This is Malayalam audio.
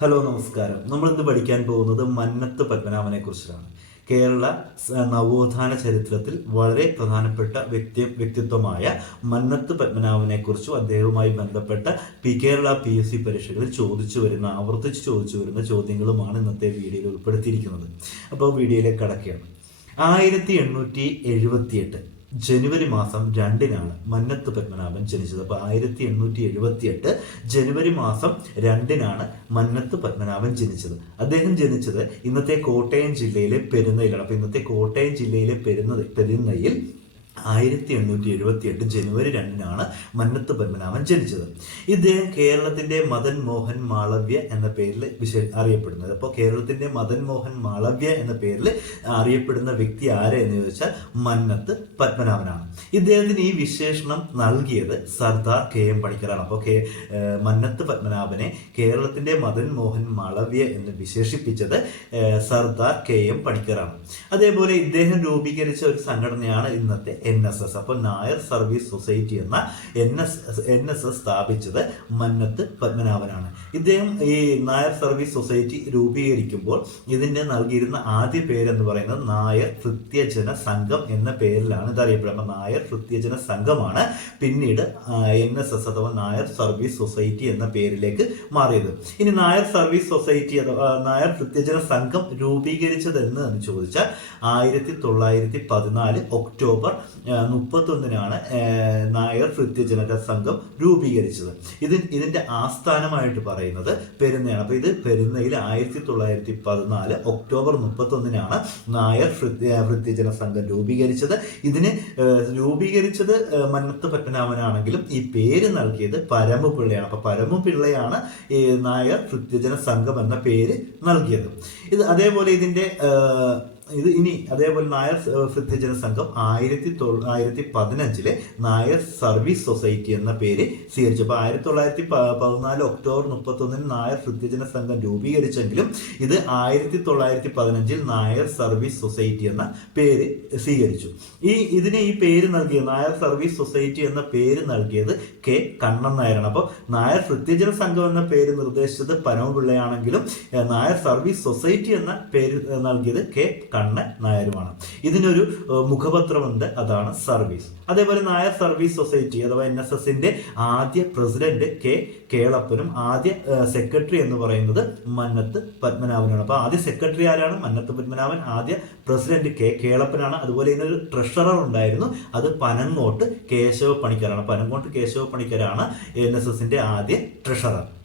ഹലോ നമസ്കാരം. നമ്മൾ ഇന്ന് പഠിക്കാൻ പോകുന്നത് മന്നത്ത് പത്മനാഭനെ കുറിച്ചാണ് കേരള നവോത്ഥാന ചരിത്രത്തിൽ വളരെ പ്രധാനപ്പെട്ട വ്യക്തി വ്യക്തിത്വമായ മന്നത്ത് പത്മനാഭനെ കുറിച്ചും അദ്ദേഹവുമായി ബന്ധപ്പെട്ട P Kerala P S C പരീക്ഷകളിൽ ചോദിച്ചു വരുന്ന ആവർത്തിച്ച് ചോദിച്ചു വരുന്ന ചോദ്യങ്ങളുമാണ് ഇന്നത്തെ വീഡിയോയിൽ ഉൾപ്പെടുത്തിയിരിക്കുന്നത്. അപ്പോൾ വീഡിയോയിലേക്ക് കടക്കുകയാണ്. ആയിരത്തി എണ്ണൂറ്റി എഴുപത്തിയെട്ട് ജനുവരി മാസം രണ്ടിനാണ് മന്നത്ത് പത്മനാഭൻ ജനിച്ചത്. അപ്പോൾ ആയിരത്തി എണ്ണൂറ്റി എഴുപത്തി എട്ട് ജനുവരി മാസം രണ്ടിനാണ് മന്നത്ത് പത്മനാഭൻ ജനിച്ചത്. അദ്ദേഹം ജനിച്ചത് ഇന്നത്തെ കോട്ടയം ജില്ലയിലെ പെരുന്നയിലാണ്. അപ്പോൾ ഇന്നത്തെ കോട്ടയം ജില്ലയിലെ പെരുന്ന പെരുന്നയിൽ ആയിരത്തി എണ്ണൂറ്റി എഴുപത്തി എട്ട് ജനുവരി രണ്ടിനാണ് മന്നത്ത് പത്മനാഭൻ ജനിച്ചത്. ഇദ്ദേഹം കേരളത്തിന്റെ മദൻ മോഹൻ മാളവ്യ എന്ന പേരിൽ വിശ അറിയപ്പെടുന്നത്. അപ്പോൾ കേരളത്തിന്റെ മദൻ മോഹൻ മാളവ്യ എന്ന പേരിൽ അറിയപ്പെടുന്ന വ്യക്തി ആരെന്ന് ചോദിച്ചാൽ മന്നത്ത് പത്മനാഭനാണ്. ഇദ്ദേഹത്തിന് ഈ വിശേഷണം നൽകിയത് സർദാർ കെ എം പണിക്കറാണ് അപ്പോൾ കെ മന്നത്ത് പത്മനാഭനെ കേരളത്തിന്റെ മദൻ മോഹൻ മാളവ്യ എന്ന് വിശേഷിപ്പിച്ചത് സർദാർ കെ എം പണിക്കറാണ് അതേപോലെ ഇദ്ദേഹം രൂപീകരിച്ച ഒരു സംഘടനയാണ് ഇന്നത്തെ എൻ എസ് എസ് അപ്പോൾ നായർ സർവീസ് സൊസൈറ്റി എന്ന N S N S S സ്ഥാപിച്ചത് മന്നത്ത് പത്മനാഭനാണ്. ഇദ്ദേഹം ഈ നായർ സർവീസ് സൊസൈറ്റി രൂപീകരിക്കുമ്പോൾ ഇതിന് നൽകിയിരുന്ന ആദ്യ പേരെന്ന് പറയുന്നത് നായർ കൃത്യജന സംഘം എന്ന പേരിലാണ്. ഇത് അറിയപ്പെടുന്നത് അപ്പോൾ നായർ കൃത്യജന സംഘമാണ് പിന്നീട് എൻ എസ് എസ് അഥവാ നായർ സർവീസ് സൊസൈറ്റി എന്ന പേരിലേക്ക് മാറിയത്. ഇനി നായർ സർവീസ് സൊസൈറ്റി അഥവാ നായർ കൃത്യജന സംഘം രൂപീകരിച്ചത് എന്ന് ചോദിച്ചാൽ ആയിരത്തി തൊള്ളായിരത്തി പതിനാല് ഒക്ടോബർ മുപ്പത്തൊന്നിനാണ് നായർ ഭൃത്യജനക സംഘം രൂപീകരിച്ചത്. ഇത് ഇതിന്റെ ആസ്ഥാനമായിട്ട് പറയുന്നത് പെരുന്നയാണ്. അപ്പോൾ ഇത് പെരുന്നയിൽ ആയിരത്തി തൊള്ളായിരത്തി പതിനാല് ഒക്ടോബർ മുപ്പത്തൊന്നിനാണ് നായർ ഭൃത്യ ഭൃത്യജന സംഘം രൂപീകരിച്ചത്. ഇതിന് രൂപീകരിച്ചത് മന്നത്ത് പത്മനാഭനാണെങ്കിലും ഈ പേര് നൽകിയത് പരമപിള്ളയാണ്. അപ്പോൾ പരമപിള്ളയാണ് ഈ നായർ ഭൃത്യജന സംഘം എന്ന പേര് നൽകിയത്. ഇത് അതേപോലെ ഇതിന്റെ ഏഹ്, ഇത് ഇനി അതേപോലെ നായർ സിദ്ധജന സംഘം ആയിരത്തി തൊ ആയിരത്തി പതിനഞ്ചിലെ നായർ സർവീസ് സൊസൈറ്റി എന്ന പേര് സ്വീകരിച്ചു. അപ്പോൾ ആയിരത്തി തൊള്ളായിരത്തി പതിനാല് ഒക്ടോബർ മുപ്പത്തൊന്നിന് നായർ സിദ്ധജന സംഘം രൂപീകരിച്ചെങ്കിലും ഇത് ആയിരത്തി തൊള്ളായിരത്തി പതിനഞ്ചിൽ നായർ സർവീസ് സൊസൈറ്റി എന്ന പേര് സ്വീകരിച്ചു. ഈ ഇതിന് ഈ പേര് നൽകിയ നായർ സർവീസ് സൊസൈറ്റി എന്ന പേര് നൽകിയത് കെ കണ്ണൻ നായരാണ്. അപ്പോൾ നായർ സിദ്ധജന സംഘം എന്ന പേര് നിർദ്ദേശിച്ചത് പനവപിള്ളയാണെങ്കിലും നായർ സർവീസ് സൊസൈറ്റി എന്ന പേര് നൽകിയത് കെ കണ്ണൻ നായരുമാണ്. ഇതിനൊരു മുഖപത്രമുണ്ട്. അതാണ് സർവീസ്. അതേപോലെ നായർ സർവീസ് സൊസൈറ്റി അഥവാ എൻ എസ് എസിന്റെ ആദ്യ പ്രസിഡന്റ് കെ കേളപ്പനും ആദ്യ സെക്രട്ടറി എന്ന് പറയുന്നത് മന്നത്ത് പത്മനാഭനാണ്. അപ്പൊ ആദ്യ സെക്രട്ടറി ആരാണ്? മന്നത്ത് പത്മനാഭൻ. ആദ്യ പ്രസിഡന്റ് കെ കേളപ്പനാണ്. അതുപോലെ ഇതിനൊരു ട്രഷറർ ഉണ്ടായിരുന്നു. അത് പനങ്ങോട്ട് കേശവ പണിക്കരാണ് പനങ്ങോട്ട് കേശവ പണിക്കരാണ് എൻ എസ് എസിന്റെ ആദ്യ ട്രഷറർ.